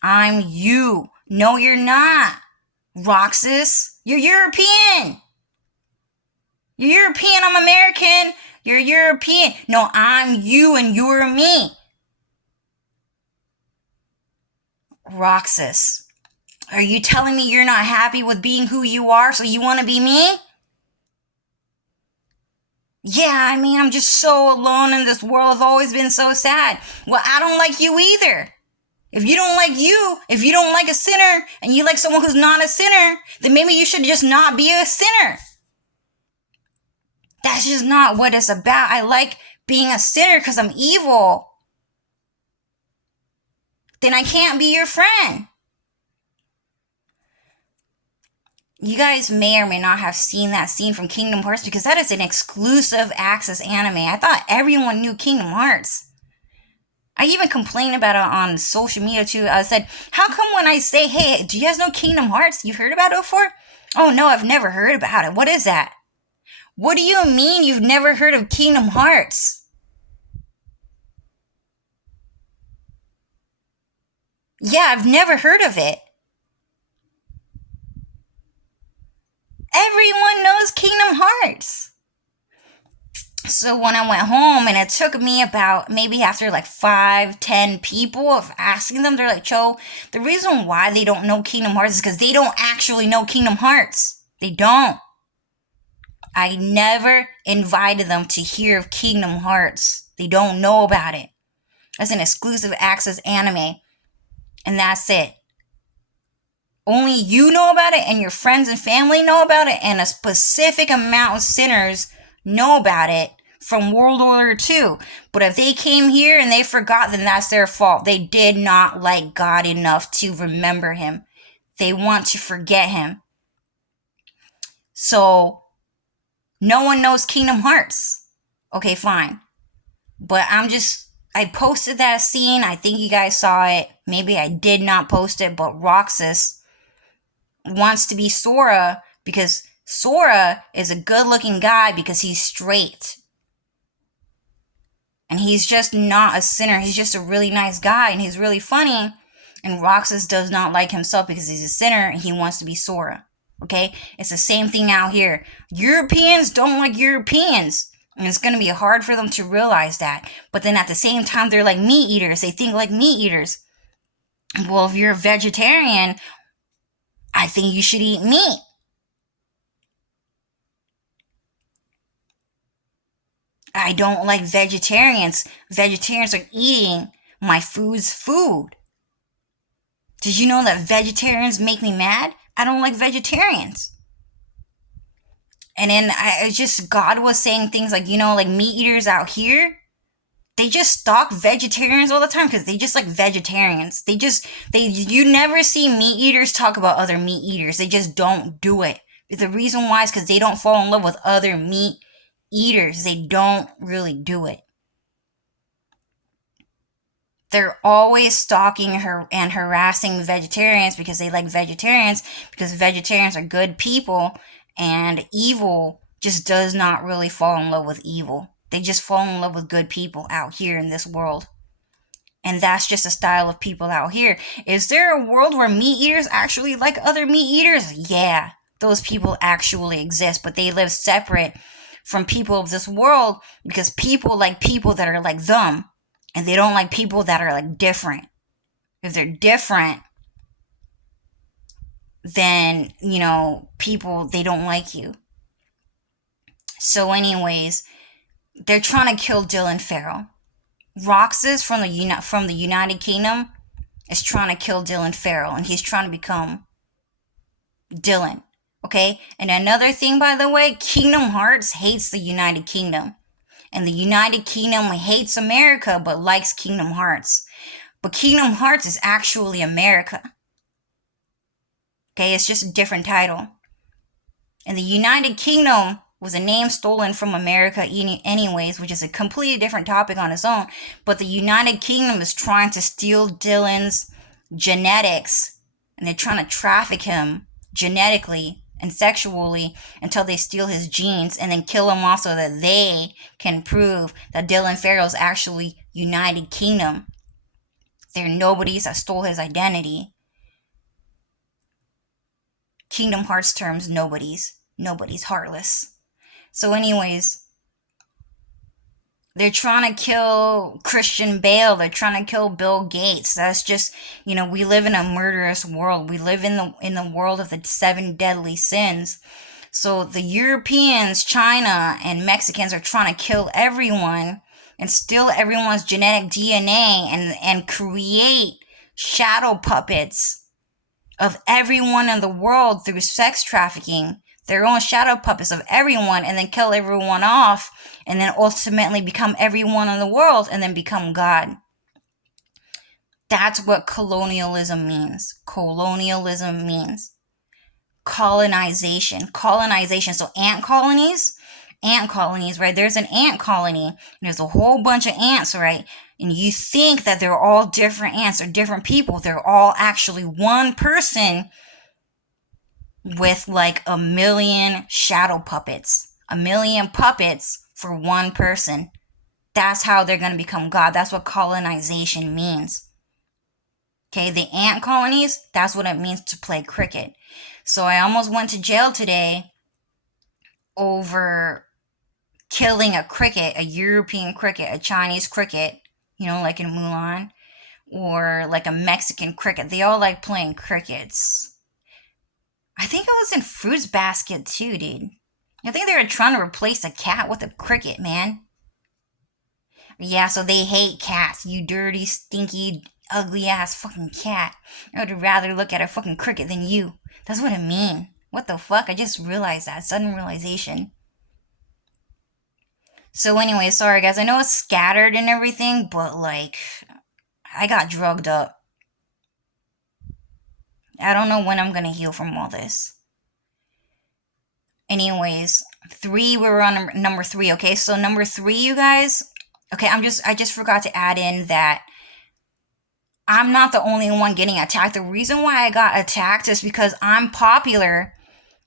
I'm you. No, you're not. Roxas, you're European. You're European. I'm American. You're European. No, I'm you and you're me. Roxas, are you telling me you're not happy with being who you are, so you want to be me? Yeah, I'm just so alone in this world. I've always been so sad. Well, I don't like you either. If you don't like a sinner, and you like someone who's not a sinner, then maybe you should just not be a sinner. That's just not what it's about. I like being a sinner because I'm evil. Then I can't be your friend. You guys may or may not have seen that scene from Kingdom Hearts because that is an exclusive access anime. I thought everyone knew Kingdom Hearts. I even complained about it on social media too. I said, how come when I say, hey, do you guys know Kingdom Hearts? You heard about it before? Oh no, I've never heard about it. What is that? What do you mean you've never heard of Kingdom Hearts? Yeah, I've never heard of it. Everyone knows Kingdom Hearts. So when I went home, and it took me about maybe after like 5-10 people of asking them, they're like, Cho, the reason why they don't know Kingdom Hearts is because they don't actually know Kingdom Hearts. They don't. I never invited them to hear of Kingdom Hearts. They don't know about it. That's an exclusive access anime. And that's it. Only you know about it, and your friends and family know about it, and a specific amount of sinners know about it from World War II. But if they came here and they forgot, then that's their fault. They did not like God enough to remember him. They want to forget him. So, no one knows Kingdom Hearts. Okay, fine. But I posted that scene. I think you guys saw it. Maybe I did not post it, but Roxas wants to be Sora because Sora is a good-looking guy because he's straight. And he's just not a sinner. He's just a really nice guy, and he's really funny. And Roxas does not like himself because he's a sinner, and he wants to be Sora. Okay? It's the same thing out here. Europeans don't like Europeans. And it's going to be hard for them to realize that. But then at the same time, they're like meat eaters. They think like meat eaters. Well, if you're a vegetarian, I think you should eat meat. I don't like vegetarians. Vegetarians are eating my food's food. Did you know that vegetarians make me mad? I don't like vegetarians. And then God was saying things like, like meat eaters out here, they just stalk vegetarians all the time because they just like vegetarians. You never see meat eaters talk about other meat eaters. They just don't do it. The reason why is because they don't fall in love with other meat eaters. They don't really do it. They're always stalking her and harassing vegetarians because they like vegetarians, because vegetarians are good people, and evil just does not really fall in love with evil. They just fall in love with good people out here in this world. And that's just a style of people out here. Is there a world where meat eaters actually like other meat eaters? Yeah, those people actually exist, but they live separate from people of this world because people like people that are like them. And they don't like people that are like different. If they're different, then, people, they don't like you. So anyways, they're trying to kill Dylan Farrell. Roxas from the United Kingdom is trying to kill Dylan Farrell, and he's trying to become Dylan. Okay? And another thing, by the way, Kingdom Hearts hates the United Kingdom. And the United Kingdom hates America but likes Kingdom Hearts. But Kingdom Hearts is actually America. Okay, it's just a different title. And the United Kingdom was a name stolen from America anyways, which is a completely different topic on its own. But the United Kingdom is trying to steal Dylan's genetics. And they're trying to traffic him genetically and sexually until they steal his genes and then kill him off so that they can prove that Dylan Farrell is actually United Kingdom. They're nobodies that stole his identity. Kingdom Hearts terms, nobodies. Nobody's heartless. So anyways, they're trying to kill Christian Bale. They're trying to kill Bill Gates. That's just, we live in a murderous world. We live in the world of the 7 deadly sins. So the Europeans, China, and Mexicans are trying to kill everyone and steal everyone's genetic DNA and create shadow puppets of everyone in the world through sex trafficking. Their own shadow puppets of everyone, and then kill everyone off, and then ultimately become everyone in the world, and then become God. That's what colonialism means. Colonialism means colonization. Colonization. So ant colonies, right? There's an ant colony, and there's a whole bunch of ants, right? And you think that they're all different ants or different people. They're all actually one person with like 1 million shadow puppets. 1 million puppets for one person. That's how they're going to become God. That's what colonization means. Okay, the ant colonies, that's what it means to play cricket. So I almost went to jail today over killing a cricket, a European cricket, a Chinese cricket, like in Mulan, or like a Mexican cricket. They all like playing crickets. I think it was in Fruits Basket too, dude. I think they were trying to replace a cat with a cricket, man. Yeah, so they hate cats. You dirty, stinky, ugly ass fucking cat. I would rather look at a fucking cricket than you. That's what I mean. What the fuck? I just realized that. Sudden realization. So anyway, sorry guys. I know it's scattered and everything, but like, I got drugged up. I don't know when I'm gonna heal from all this. Anyways, we were on number 3, okay? So number 3, you guys, okay, I just forgot to add in that I'm not the only one getting attacked. The reason why I got attacked is because I'm popular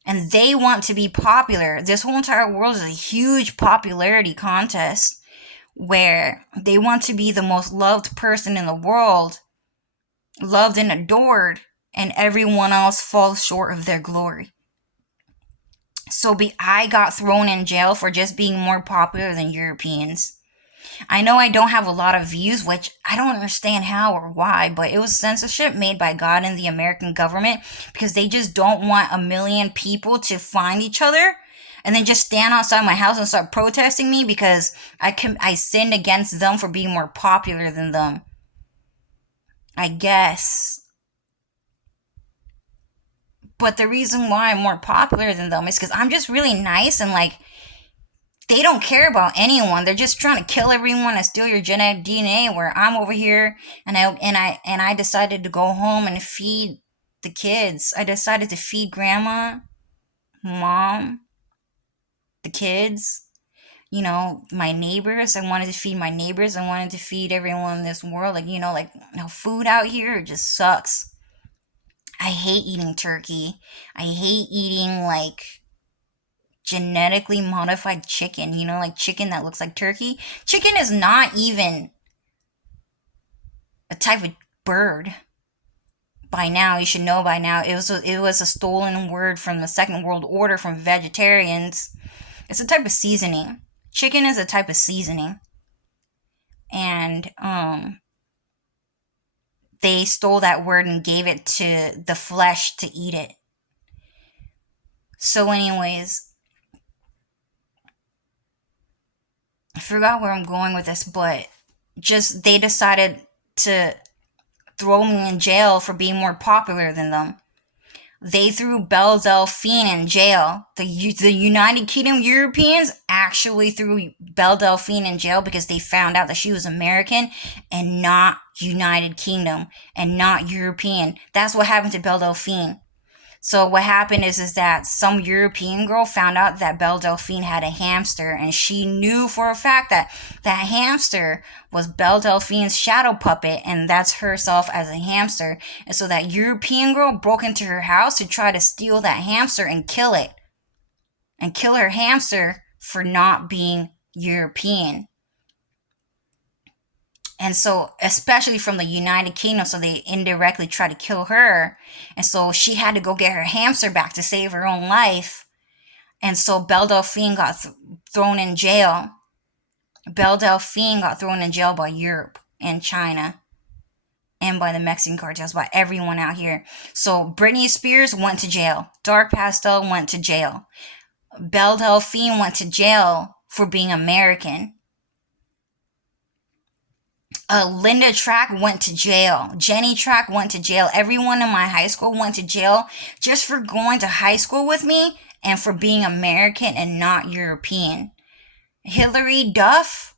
And they want to be popular. This whole entire world is a huge popularity contest where they want to be the most loved person in the world, loved and adored, and everyone else falls short of their glory. So I got thrown in jail for just being more popular than Europeans. I know I don't have a lot of views, which I don't understand how or why, but it was censorship made by God and the American government because they just don't want a million people to find each other and then just stand outside my house and start protesting me because I sinned against them for being more popular than them. I guess. But the reason why I'm more popular than them is because I'm just really nice and like they don't care about anyone. They're just trying to kill everyone and steal your genetic DNA. Where I'm over here and I decided to go home and feed the kids. I decided to feed grandma, mom, the kids. You know, my neighbors. I wanted to feed my neighbors. I wanted to feed everyone in this world. Like, food out here just sucks. I hate eating turkey. I hate eating like genetically modified chicken, like chicken that looks like turkey. Chicken is not even a type of bird. By now, you should know by now, it was a stolen word from the Second World Order from vegetarians. It's a type of seasoning. Chicken is a type of seasoning. And they stole that word and gave it to the flesh to eat it. So anyways, I forgot where I'm going with this, but just they decided to throw me in jail for being more popular than them. They threw Belle Delphine in jail. The United Kingdom Europeans actually threw Belle Delphine in jail because they found out that she was American and not United Kingdom and not European. That's what happened to Belle Delphine. So what happened is that some European girl found out that Belle Delphine had a hamster, and she knew for a fact that that hamster was Belle Delphine's shadow puppet, and that's herself as a hamster. And so that European girl broke into her house to try to steal that hamster and kill it. And kill her hamster for not being European. And so, especially from the United Kingdom, so they indirectly try to kill her. And so she had to go get her hamster back to save her own life. And so Belle Delphine got thrown in jail. Belle Delphine got thrown in jail by Europe and China and by the Mexican cartels, by everyone out here. So Britney Spears went to jail. Dark Pastel went to jail. Belle Delphine went to jail for being American. Linda Track went to jail. Jenny Track went to jail. Everyone in my high school went to jail just for going to high school with me and for being American and not European. Hilary Duff,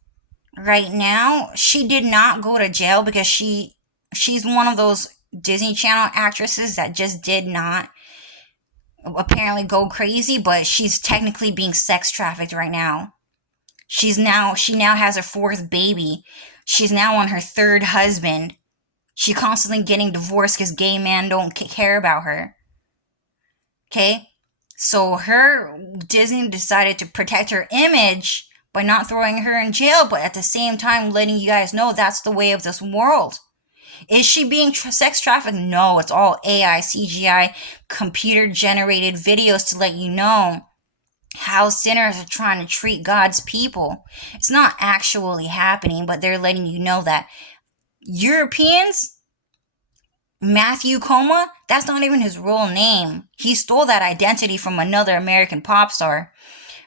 right now, she did not go to jail because she's one of those Disney Channel actresses that just did not apparently go crazy, but she's technically being sex trafficked right now. She now has her fourth baby. She's now on her third husband. She constantly getting divorced because gay men don't care about her. Okay? So Disney decided to protect her image by not throwing her in jail, but at the same time letting you guys know that's the way of this world. Is she being sex trafficked? No, it's all AI, CGI, computer-generated videos to let you know how sinners are trying to treat God's people. It's not actually happening, but they're letting you know that Europeans, Matthew Coma, that's not even his real name. He stole that identity from another American pop star.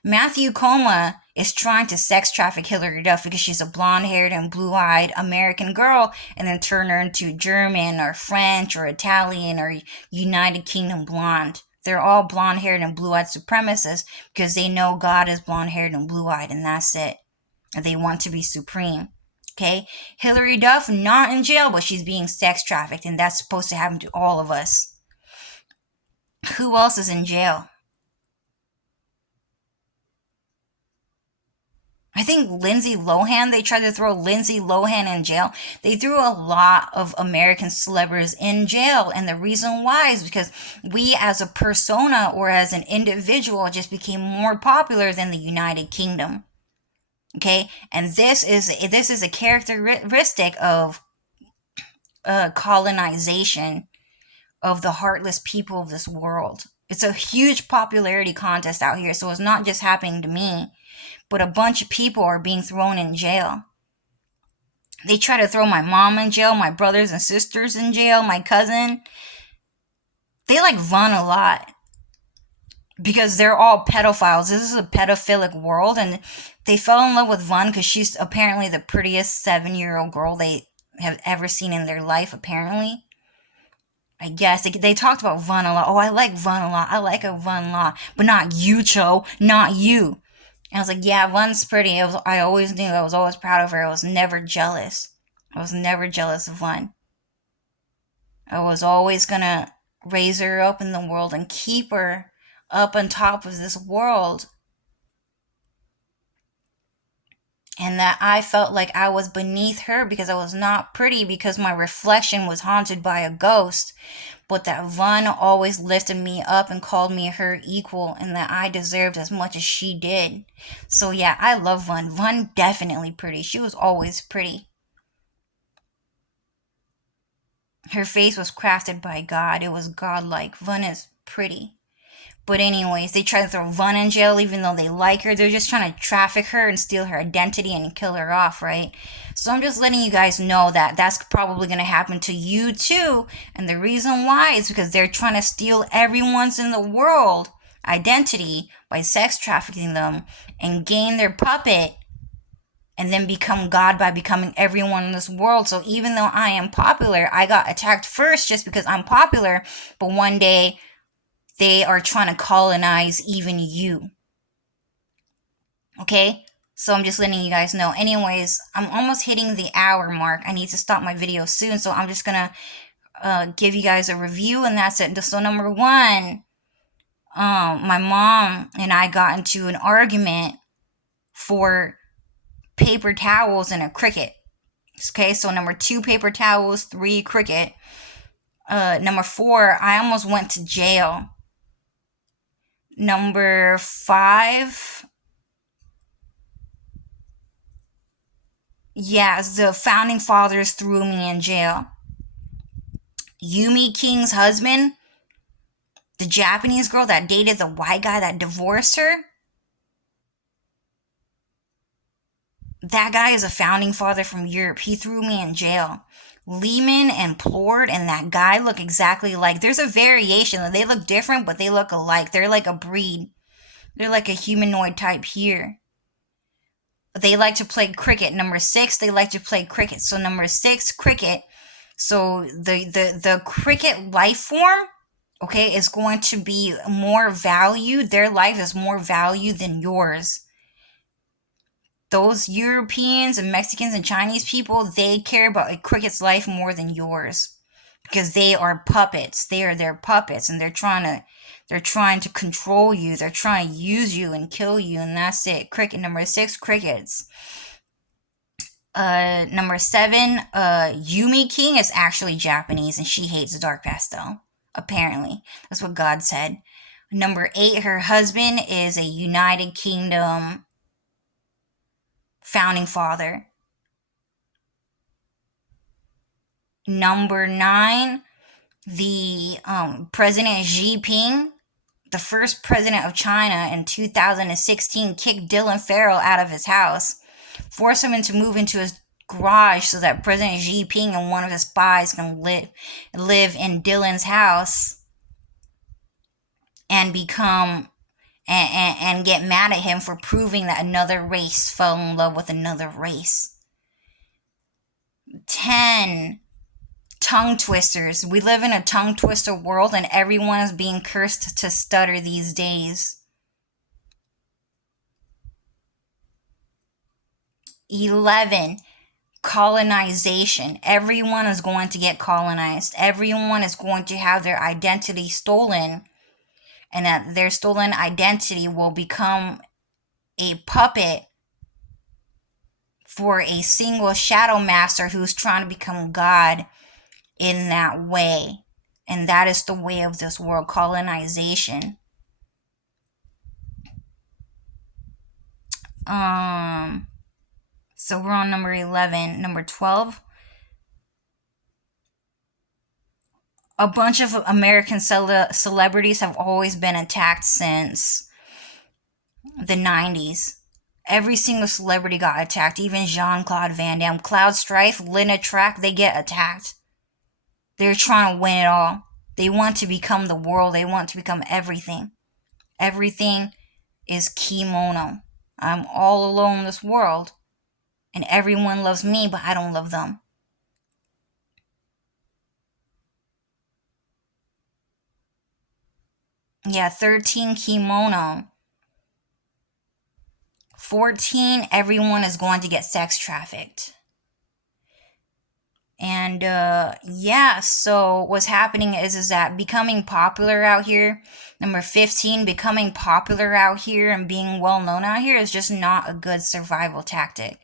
Matthew Coma is trying to sex traffic Hilary Duff because she's a blonde-haired and blue-eyed American girl and then turn her into German or French or Italian or United Kingdom blonde. They're all blonde-haired and blue-eyed supremacists because they know God is blonde-haired and blue-eyed, and that's it. And they want to be supreme. Okay? Hilary Duff, not in jail, but she's being sex trafficked, and that's supposed to happen to all of us. Who else is in jail? I think Lindsay Lohan, they tried to throw Lindsay Lohan in jail. They threw a lot of American celebrities in jail. And the reason why is because we as a persona or as an individual just became more popular than the United Kingdom. Okay? And this is a characteristic of colonization of the heartless people of this world. It's a huge popularity contest out here. So it's not just happening to me, but a bunch of people are being thrown in jail. They try to throw my mom in jail, my brothers and sisters in jail, my cousin. They like Vaughn a lot because they're all pedophiles. This is a pedophilic world, and they fell in love with Vaughn because she's apparently the prettiest 7-year-old girl they have ever seen in their life, apparently. I guess they talked about Vaughn a lot. Oh, I like Vaughn a lot. I like a Vaughn a lot, but not you, Cho. Not you. And I was like, yeah, Vaughn's pretty. I always knew. I was always proud of her. I was never jealous. I was never jealous of Vaughn. I was always gonna raise her up in the world and keep her up on top of this world. And that I felt like I was beneath her because I was not pretty, because my reflection was haunted by a ghost. But that Vaughn always lifted me up and called me her equal, and that I deserved as much as she did. So yeah, I love Vaughn. Vaughn definitely pretty. She was always pretty. Her face was crafted by God. It was godlike. Vaughn is pretty. But anyways, they try to throw Vaughn in jail even though they like her. They're just trying to traffic her and steal her identity and kill her off, right? So I'm just letting you guys know that that's probably going to happen to you too. And the reason why is because they're trying to steal everyone's in the world identity by sex trafficking them and gain their puppet and then become God by becoming everyone in this world. So even though I am popular, I got attacked first just because I'm popular, but one day they are trying to colonize even you. Okay? So I'm just letting you guys know. Anyways, I'm almost hitting the hour mark. I need to stop my video soon, so I'm just gonna give you guys a review, and that's it. So number one, my mom and I got into an argument for paper towels and a cricket. Okay, so number 2, paper towels. 3, cricket. Number 4, I almost went to jail. Number 5, yeah, the founding fathers threw me in jail. Yumi King's husband, the Japanese girl that dated the white guy that divorced her, that guy is a founding father from Europe. He threw me in jail. Lehman and Plord and that guy look exactly alike. There's a variation. They look different, but they look alike. They're like a breed. They're like a humanoid type here. They like to play cricket. Number 6, they like to play cricket. So number 6, cricket. So the cricket life form, okay, is going to be more valued. Their life is more valued than yours. Those Europeans and Mexicans and Chinese people, they care about a cricket's life more than yours because they are puppets. They are their puppets, and they're trying to control you. They're trying to use you and kill you, and that's it. Cricket. Number 6, crickets. Number 7, Yumi King is actually Japanese, and she hates dark pastel. Apparently, that's what God said. Number 8, her husband is a United Kingdom founding father. Number 9, the President Xi Jinping, the first president of China in 2016, kicked Dylan Farrell out of his house, forced him to move into his garage so that President Xi Jinping and one of his spies can live in Dylan's house and become and get mad at him for proving that another race fell in love with another race. 10, tongue twisters. We live in a tongue twister world, and everyone is being cursed to stutter these days. 11, colonization. Everyone is going to get colonized. Everyone is going to have their identity stolen, and that their stolen identity will become a puppet for a single shadow master who's trying to become God in that way. And that is the way of this world, colonization. So we're on number 11. Number 12. A bunch of American celebrities have always been attacked since the 90s. Every single celebrity got attacked, even Jean-Claude Van Damme. Cloud Strife, Linda Track, they get attacked. They're trying to win it all. They want to become the world. They want to become everything. Everything is kimono. I'm all alone in this world, and everyone loves me, but I don't love them. Yeah, 13, kimono. 14, everyone is going to get sex trafficked. And yeah, so what's happening is that becoming popular out here, number 15, becoming popular out here and being well known out here is just not a good survival tactic.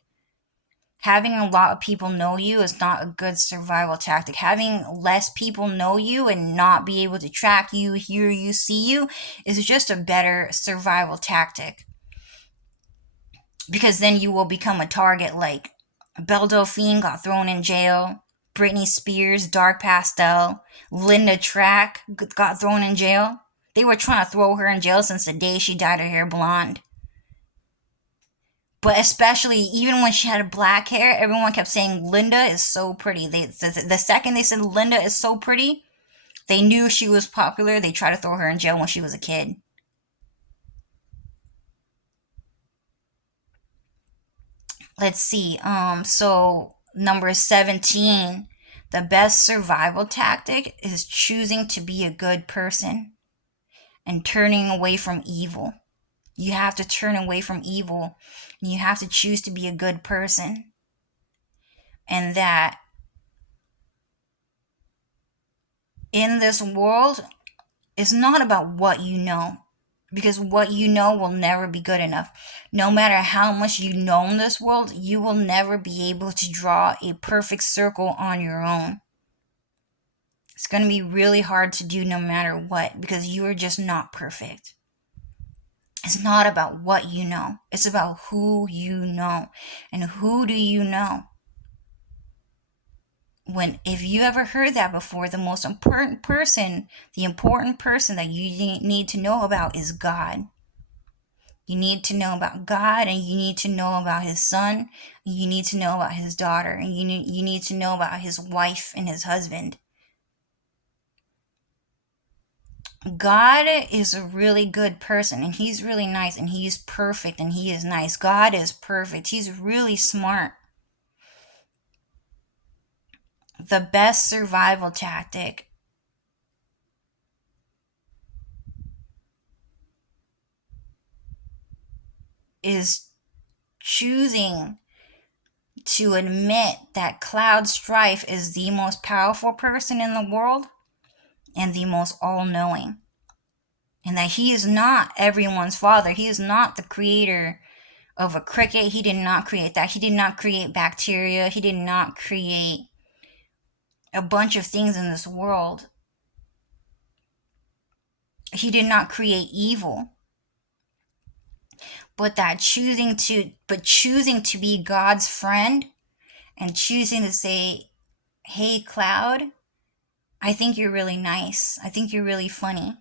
Having a lot of people know you is not a good survival tactic. Having less people know you and not be able to track you, hear you, see you is just a better survival tactic. Because then you will become a target. Like Belle Delphine got thrown in jail. Britney Spears, Dark Pastel, Linda Track got thrown in jail. They were trying to throw her in jail since the day she dyed her hair blonde. But especially, even when she had black hair, everyone kept saying Linda is so pretty. The second they said Linda is so pretty, they knew she was popular. They tried to throw her in jail when she was a kid. Let's see. So number 17, the best survival tactic is choosing to be a good person and turning away from evil. You have to turn away from evil, and you have to choose to be a good person. And that in this world, it's not about what you know, because what you know will never be good enough. No matter how much you know in this world, you will never be able to draw a perfect circle on your own. It's going to be really hard to do no matter what, because you are just not perfect. It's not about what you know. It's about who you know. And who do you know? If you ever heard that before, the most important person, that you need to know about is God. You need to know about God, and you need to know about his son, and you need to know about his daughter, and you need to know about his wife and his husband. God is a really good person, and he's really nice, and he's perfect, and he is nice. God is perfect. He's really smart. The best survival tactic is choosing to admit that Cloud Strife is the most powerful person in the world and the most all-knowing. And that he is not everyone's father. He is not the creator of a cricket. He did not create that. He did not create bacteria. He did not create a bunch of things in this world. He did not create evil. But choosing to be God's friend and choosing to say, "Hey, Cloud, I think you're really nice. I think you're really funny.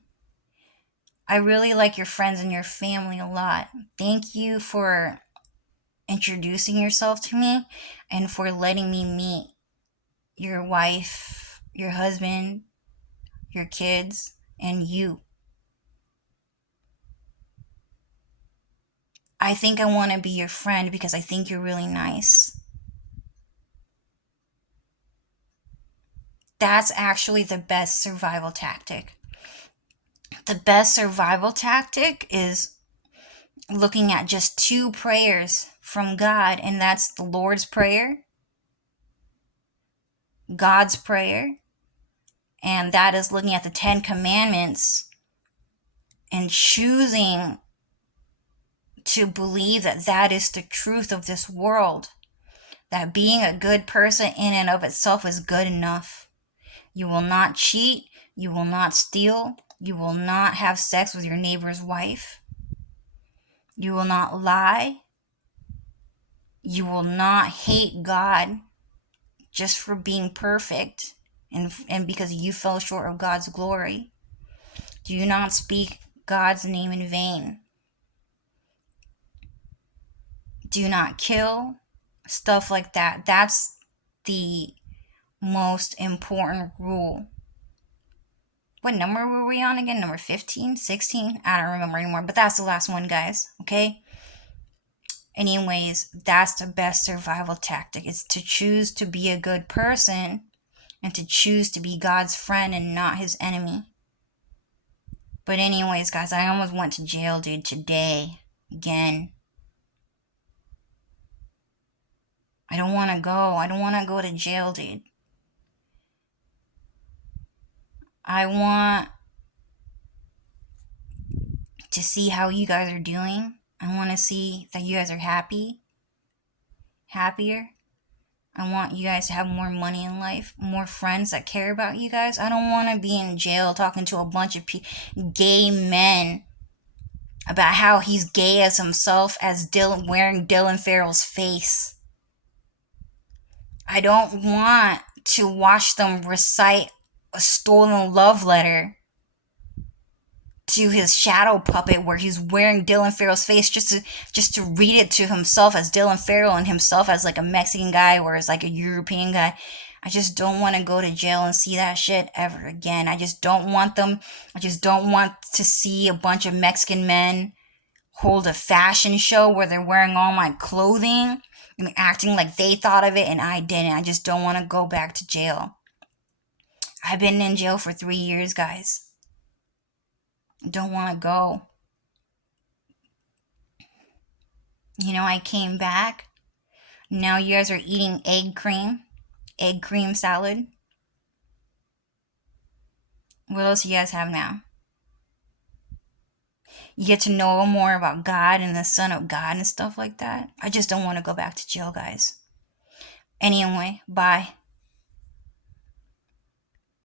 I really like your friends and your family a lot. Thank you for introducing yourself to me and for letting me meet your wife, your husband, your kids, and you. I think I want to be your friend because I think you're really nice." That's actually the best survival tactic. The best survival tactic is looking at just 2 prayers from God, and that's the Lord's Prayer, God's Prayer, and that is looking at the 10 Commandments and choosing to believe that that is the truth of this world. that being a good person in and of itself is good enough. You will not cheat. You will not steal. You will not have sex with your neighbor's wife. You will not lie. You will not hate God just for being perfect and because you fell short of God's glory. Do not speak God's name in vain. Do not kill. Stuff like that. That's the most important rule. What number were we on again? Number 15? 16? I don't remember anymore. But that's the last one, guys. Okay? Anyways, that's the best survival tactic. It's to choose to be a good person and to choose to be God's friend and not his enemy. But anyways, guys, I almost went to jail, dude, today. Again. I don't want to go. I don't want to go to jail, dude. I want to see how you guys are doing. I want to see that you guys are happier. I want you guys to have more money in life, more friends that care about you guys. I don't want to be in jail talking to a bunch of gay men about how he's gay as himself as wearing Dylan Farrell's face. I don't want to watch them recite a stolen love letter to his shadow puppet where he's wearing Dylan Farrell's face just to read it to himself as Dylan Farrell and himself as like a Mexican guy or as like a European guy. I just don't want to go to jail and see that shit ever again. I just don't want to see a bunch of Mexican men hold a fashion show where they're wearing all my clothing and acting like they thought of it and I didn't. I just don't want to go back to jail. I've been in jail for 3 years, guys. Don't want to go. I came back. Now you guys are eating egg cream salad. What else do you guys have now? You get to know more about God and the Son of God and stuff like that. I just don't want to go back to jail, guys. Anyway, bye.